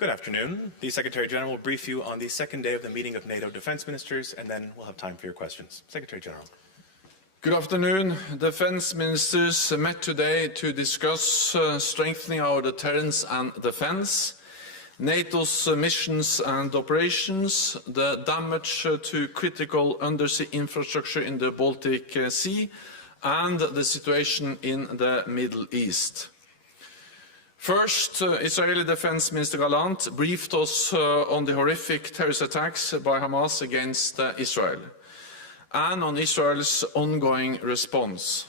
Good afternoon. The Secretary General will brief you on the second day of the meeting of NATO defense ministers, and then we'll have time for your questions. Secretary General. Good afternoon. Defense ministers met today to discuss strengthening our deterrence and defense, NATO's missions and operations, the damage to critical undersea infrastructure in the Baltic Sea, and the situation in the Middle East. First, Israeli Defense Minister Gallant briefed us on the horrific terrorist attacks by Hamas against Israel and on Israel's ongoing response.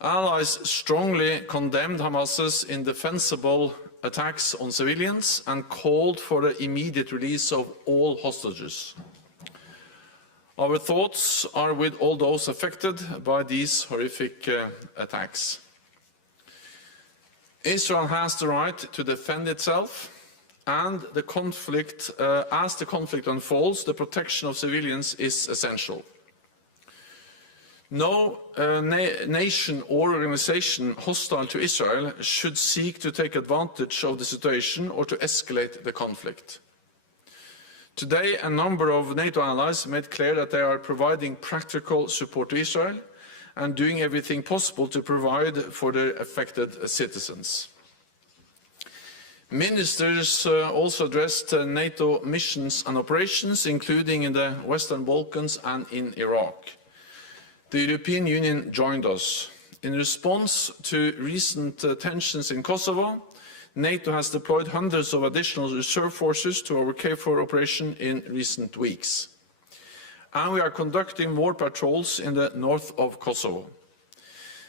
Allies strongly condemned Hamas's indefensible attacks on civilians and called for the immediate release of all hostages. Our thoughts are with all those affected by these horrific attacks. Israel has the right to defend itself, and as the conflict unfolds, the protection of civilians is essential. No nation or organization hostile to Israel should seek to take advantage of the situation or to escalate the conflict. Today, a number of NATO allies made clear that they are providing practical support to Israel and doing everything possible to provide for the affected citizens. Ministers also addressed NATO missions and operations, including in the Western Balkans and in Iraq. The European Union joined us. In response to recent tensions in Kosovo, NATO has deployed hundreds of additional reserve forces to our KFOR operation in recent weeks. And we are conducting more patrols in the north of Kosovo.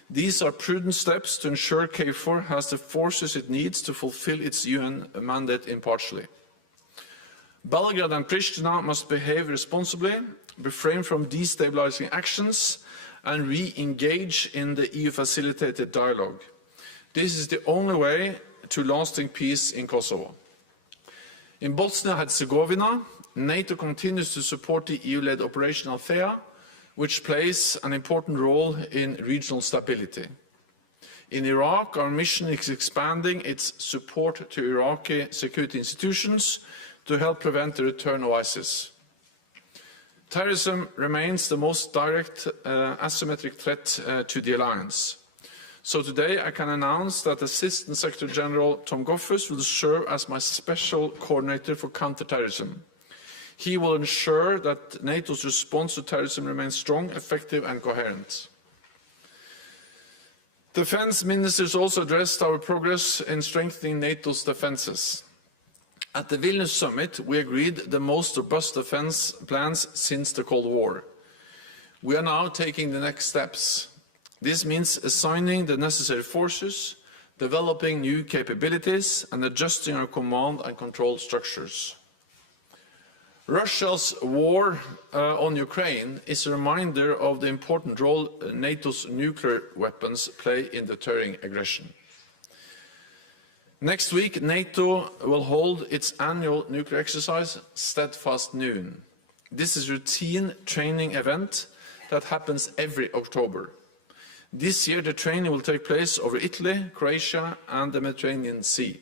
These are prudent steps to ensure KFOR has the forces it needs to fulfill its UN mandate impartially. Belgrade and Pristina must behave responsibly, refrain from destabilizing actions, and re-engage in the EU-facilitated dialogue. This is the only way to lasting peace in Kosovo. In Bosnia-Herzegovina, NATO continues to support the EU-led Operation Althea, which plays an important role in regional stability. In Iraq, our mission is expanding its support to Iraqi security institutions to help prevent the return of ISIS. Terrorism remains the most direct asymmetric threat to the alliance. So today I can announce that Assistant Secretary General Tom Goffers will serve as my special coordinator for counterterrorism. He will ensure that NATO's response to terrorism remains strong, effective and coherent. Defence ministers also addressed our progress in strengthening NATO's defences. At the Vilnius summit, we agreed the most robust defence plans since the Cold War. We are now taking the next steps. This means assigning the necessary forces, developing new capabilities and adjusting our command and control structures. Russia's war on Ukraine is a reminder of the important role NATO's nuclear weapons play in deterring aggression. Next week, NATO will hold its annual nuclear exercise, Steadfast Noon. This is a routine training event that happens every October. This year, the training will take place over Italy, Croatia and the Mediterranean Sea.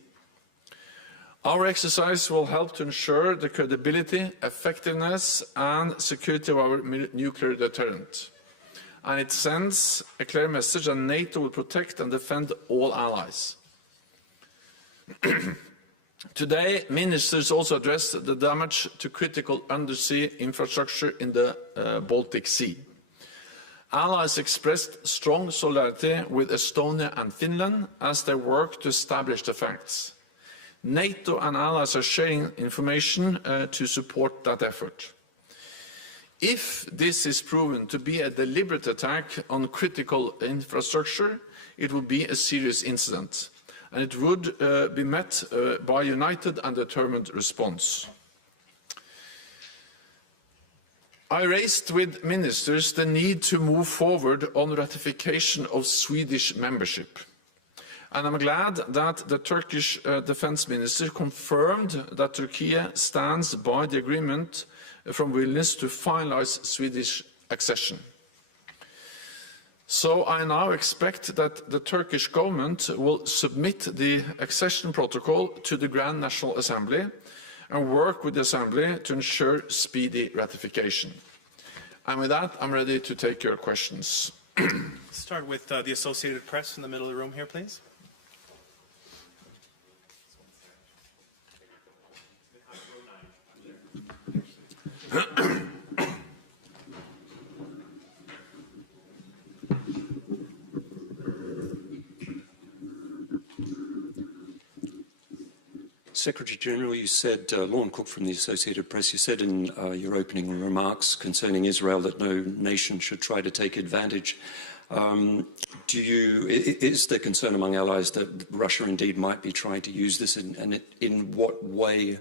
Our exercise will help to ensure the credibility, effectiveness and security of our nuclear deterrent. And it sends a clear message that NATO will protect and defend all allies. Today, ministers also addressed the damage to critical undersea infrastructure in the Baltic Sea. Allies expressed strong solidarity with Estonia and Finland as they work to establish the facts. NATO and allies are sharing information to support that effort. If this is proven to be a deliberate attack on critical infrastructure, it will be a serious incident, and it would be met by a united and determined response. I raised with ministers the need to move forward on ratification of Swedish membership. And I'm glad that the Turkish defense minister confirmed that Turkey stands by the agreement from Vilnius to finalize Swedish accession. So I now expect that the Turkish government will submit the accession protocol to the Grand National Assembly and work with the Assembly to ensure speedy ratification. And with that, I'm ready to take your questions. Start with the Associated Press in the middle of the room here, please. Secretary General, you said, Lorne Cook from the Associated Press, you said in your opening remarks concerning Israel that no nation should try to take advantage. Is there concern among allies that Russia indeed might be trying to use this, and in what way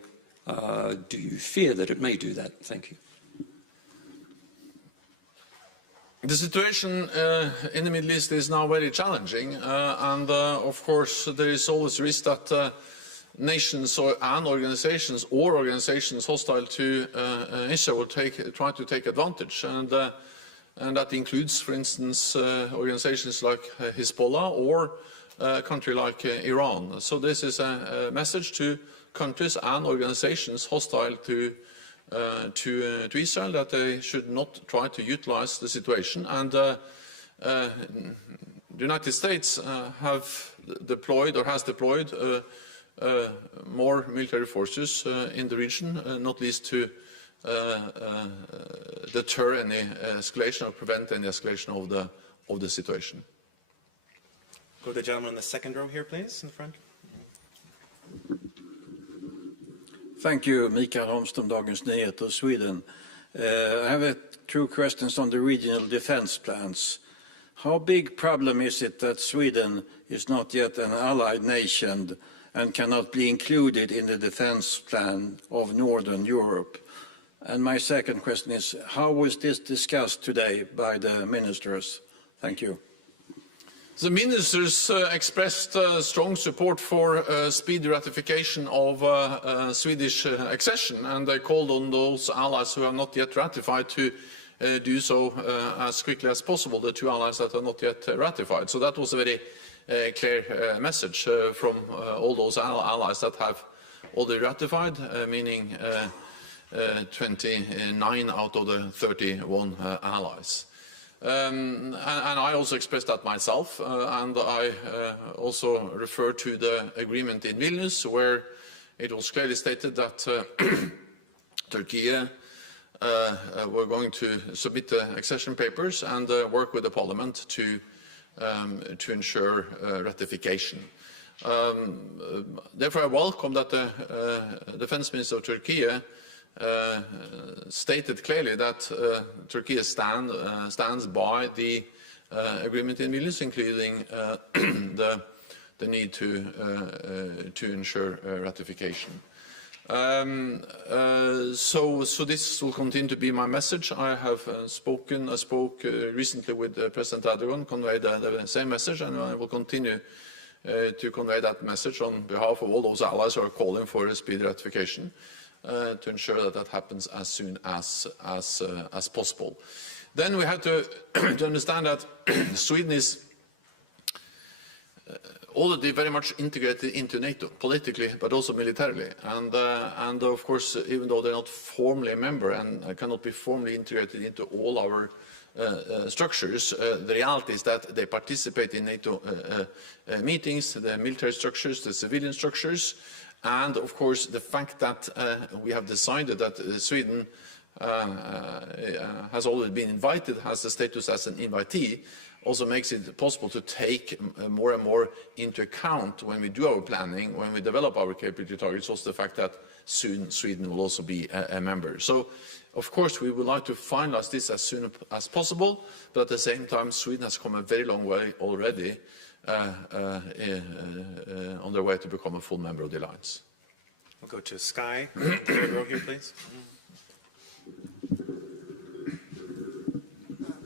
do you fear that it may do that? Thank you. The situation in the Middle East is now very challenging, and of course there is always risk that nations and organizations or organizations hostile to Israel will try to take advantage, and that includes, for instance, organizations like Hezbollah or a country like Iran. So this is a message to countries and organizations hostile to Israel that they should not try to utilize the situation. And the United States have deployed or has deployed more military forces in the region, not least to deter any escalation or prevent any escalation of the situation. Go to the gentleman in the second row here, please, in the front. Thank you, Mikael Holmström, Dagens Nyheter, Sweden. I have two questions on the regional defense plans. How big problem is it that Sweden is not yet an allied nation and cannot be included in the defense plan of Northern Europe? And my second question is, how was this discussed today by the ministers? Thank you. The ministers expressed strong support for speedy ratification of Swedish accession, and they called on those allies who have not yet ratified to do so as quickly as possible, the two allies that are not yet ratified. So that was a very clear message from all those allies that have already ratified, meaning 29 out of the 31 allies. And I also expressed that myself, and I also refer to the agreement in Vilnius, where it was clearly stated that Turkey were going to submit the accession papers and work with the parliament to ensure ratification. Therefore, I welcome that the defense minister of Turkey stated clearly that Turkey stands by the agreement in Vilnius, including the need to ensure ratification. So this will continue to be my message. I spoke recently with President Erdogan, conveyed the same message, and I will continue to convey that message on behalf of all those allies who are calling for a speedy ratification, to ensure that that happens as soon as possible. Then we have to understand that Sweden is already very much integrated into NATO, politically, but also militarily. And of course, even though they're not formally a member and cannot be formally integrated into all our structures, the reality is that they participate in NATO meetings, the military structures, the civilian structures, and of course the fact that we have decided that Sweden has already been invited, has the status as an invitee, also makes it possible to take more and more into account when we do our planning, when we develop our capability targets, also the fact that soon Sweden will also be a member. So, of course, we would like to finalize this as soon as possible, but at the same time, Sweden has come a very long way already on their way to become a full member of the alliance. We'll go to Sky, third row here, please.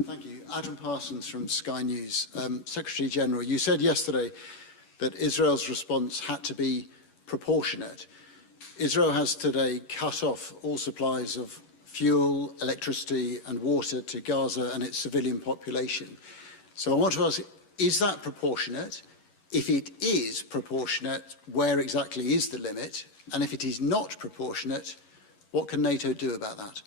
Thank you. Adam Parsons from Sky News. Secretary General, you said yesterday that Israel's response had to be proportionate. Israel has today cut off all supplies of fuel, electricity and water to Gaza and its civilian population. So I want to ask, is that proportionate? If it is proportionate, where exactly is the limit? And if it is not proportionate, what can NATO do about that?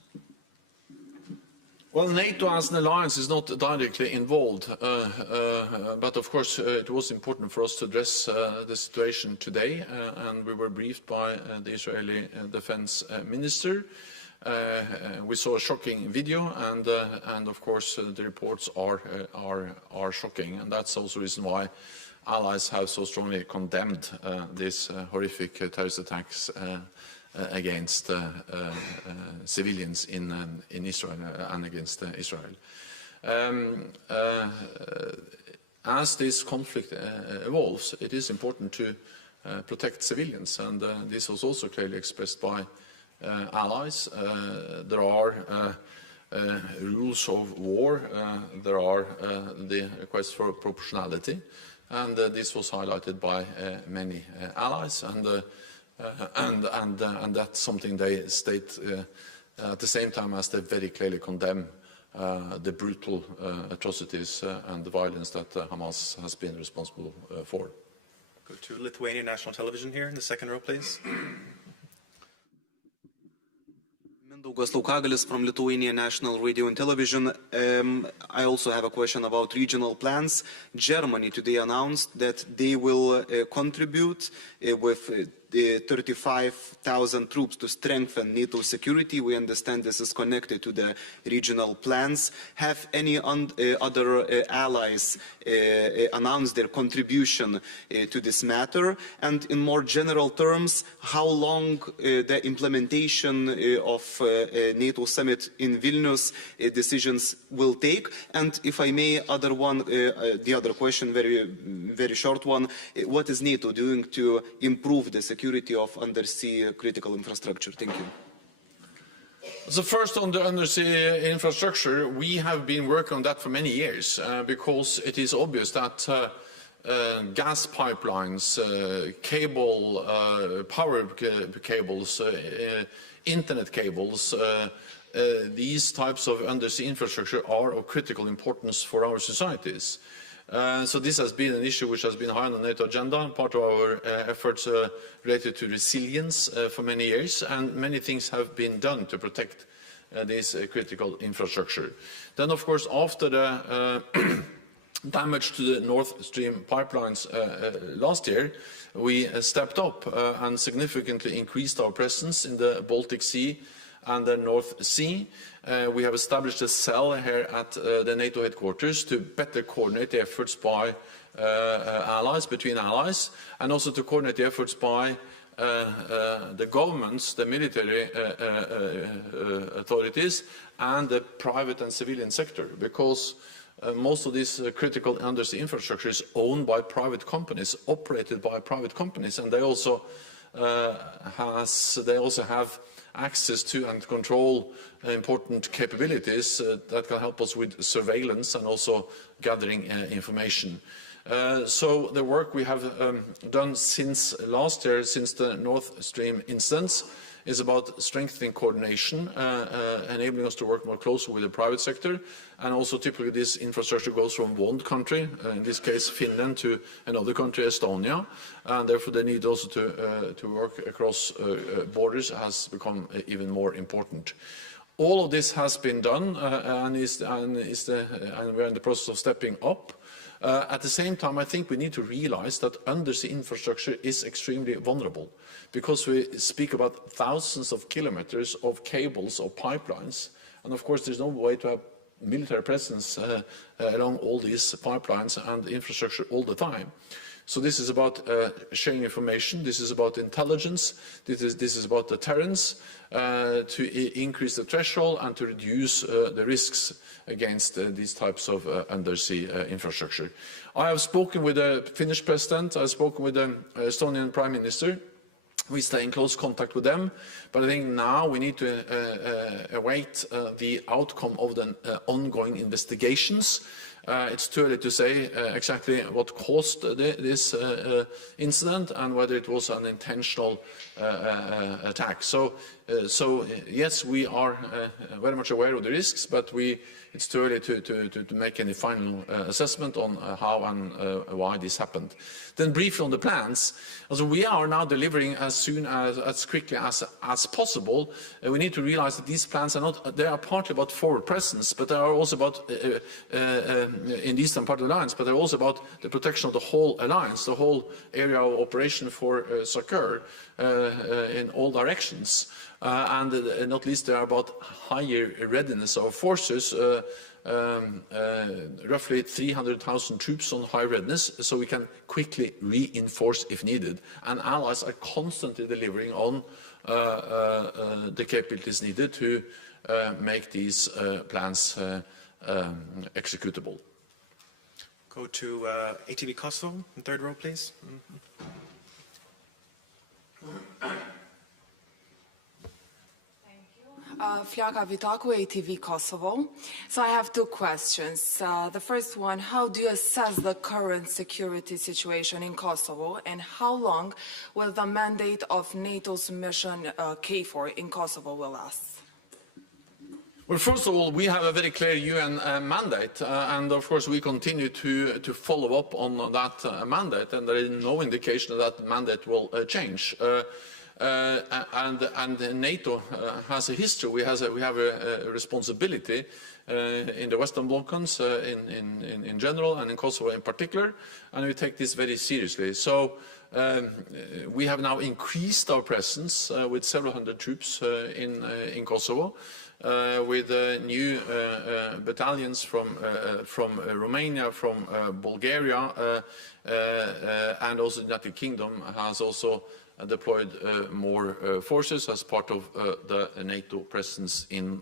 Well, NATO as an alliance is not directly involved, but of course it was important for us to address the situation today, and we were briefed by the Israeli defense minister. We saw a shocking video, and of course the reports are shocking, and that's also the reason why allies have so strongly condemned these horrific terrorist attacks against civilians in Israel and against Israel. As this conflict evolves, it is important to protect civilians, and this was also clearly expressed by allies. There are rules of war, there are the requests for proportionality, and this was highlighted by many allies, and that's something they state at the same time as they very clearly condemn the brutal atrocities and the violence that Hamas has been responsible for. Go to Lithuanian national television here in the second row, please. Mindaugas Laukagalis from Lithuanian National Radio and Television. I also have a question about regional plans. Germany today announced that they will contribute with 35,000 troops to strengthen NATO security. We understand this is connected to the regional plans. Have any other allies announced their contribution to this matter? And in more general terms, how long the implementation of NATO summit in Vilnius decisions will take? And if I may, the other question, very short one, what is NATO doing to improve the security of undersea critical infrastructure? Thank you. So first on the undersea infrastructure, we have been working on that for many years because it is obvious that gas pipelines, power cables, internet cables, these types of undersea infrastructure are of critical importance for our societies. So this has been an issue which has been high on the NATO agenda, part of our efforts related to resilience for many years, and many things have been done to protect this critical infrastructure. Then, of course, after the damage to the Nord Stream pipelines last year, we stepped up and significantly increased our presence in the Baltic Sea and the North Sea. We have established a cell here at the NATO headquarters to better coordinate the efforts by allies, between allies, and also to coordinate the efforts by the governments, the military authorities, and the private and civilian sector, because most of this critical undersea infrastructure is owned by private companies, operated by private companies, and they also have access to and control important capabilities that can help us with surveillance and also gathering information. So the work we have done since last year, since the Nord Stream incidents, is about strengthening coordination, enabling us to work more closely with the private sector, and also typically this infrastructure goes from one country, in this case Finland, to another country, Estonia, and therefore the need also to work across borders has become even more important. All of this has been done, and we're in the process of stepping up. At the same time, I think we need to realize that undersea infrastructure is extremely vulnerable, because we speak about thousands of kilometers of cables or pipelines, and of course there's no way to have military presence along all these pipelines and infrastructure all the time. So this is about sharing information, this is about intelligence, this is about deterrence, to increase the threshold and to reduce the risks against these types of undersea infrastructure. I have spoken with the Finnish president, I have spoken with the Estonian Prime Minister. We stay in close contact with them, but I think now we need to await the outcome of the ongoing investigations. It's too early to say exactly what caused this incident and whether it was an intentional attack. So yes, we are very much aware of the risks, but it's too early to make any final assessment on how and why this happened. Then briefly on the plans, also we are now delivering as quickly as possible. We need to realize that these plans they are partly about forward presence, but they are also about in the eastern part of the alliance, but they're also about the protection of the whole alliance, the whole area of operation for succor in all directions. And not least, they are about higher readiness of forces, roughly 300,000 troops on high readiness, so we can quickly reinforce if needed. And allies are constantly delivering on the capabilities needed to make these plans executable. Go to ATV Kosovo, in third row, please. Flaga Vitaku, ATV Kosovo. So I have two questions. The first one, how do you assess the current security situation in Kosovo, and how long will the mandate of NATO's mission KFOR in Kosovo will last? Well, first of all, we have a very clear UN mandate, and of course we continue to follow up on that mandate, and there is no indication that mandate will change. And NATO has a history. We have a responsibility in the Western Balkans in general and in Kosovo in particular, and we take this very seriously. So we have now increased our presence with several hundred troops in Kosovo, with new battalions from Romania, from Bulgaria, and also the United Kingdom has also deployed more forces as part of the NATO presence in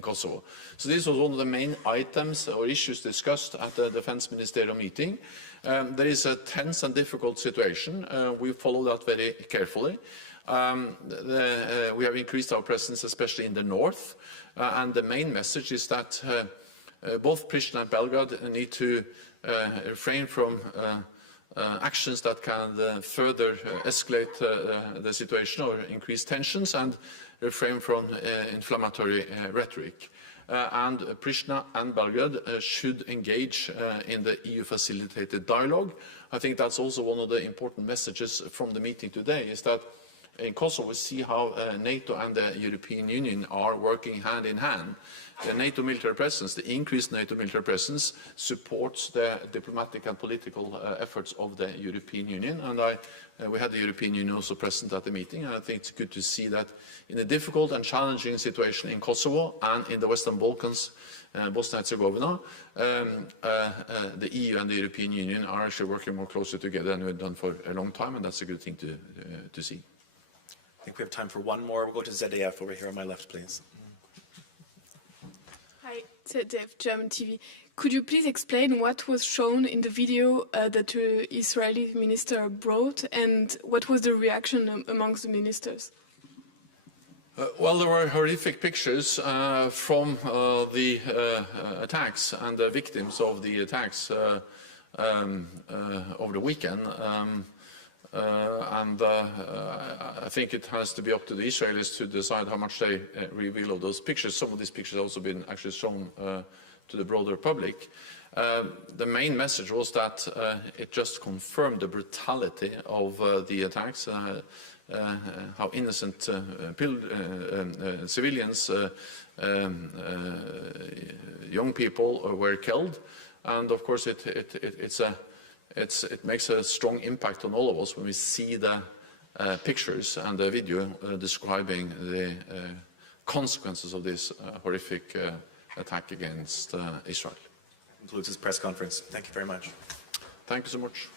Kosovo. So this was one of the main items or issues discussed at the Defence Ministerial meeting. There is a tense and difficult situation. We follow that very carefully. We have increased our presence, especially in the north, and the main message is that both Pristina and Belgrade need to refrain from actions that can further escalate the situation or increase tensions, and refrain from inflammatory rhetoric. And Pristina and Belgrade should engage in the EU-facilitated dialogue. I think that's also one of the important messages from the meeting today, is that in Kosovo we see how NATO and the European Union are working hand in hand. The NATO military presence, the increased NATO military presence, supports the diplomatic and political efforts of the European Union. And we had the European Union also present at the meeting, and I think it's good to see that in a difficult and challenging situation in Kosovo and in the Western Balkans, Bosnia and Herzegovina, the EU and the European Union are actually working more closely together than we've done for a long time, and that's a good thing to see. I think we have time for one more. We'll go to ZDF over here on my left, please. Hi, ZDF, German TV. Could you please explain what was shown in the video that the Israeli minister brought, and what was the reaction amongst the ministers? Well, there were horrific pictures from the attacks and the victims of the attacks over the weekend. I think it has to be up to the Israelis to decide how much they reveal of those pictures. Some of these pictures have also been actually shown to the broader public. The main message was that it just confirmed the brutality of the attacks, how innocent civilians, young people were killed, and of course it makes a strong impact on all of us when we see the pictures and the video describing the consequences of this horrific attack against Israel. That concludes this press conference. Thank you very much. Thank you so much.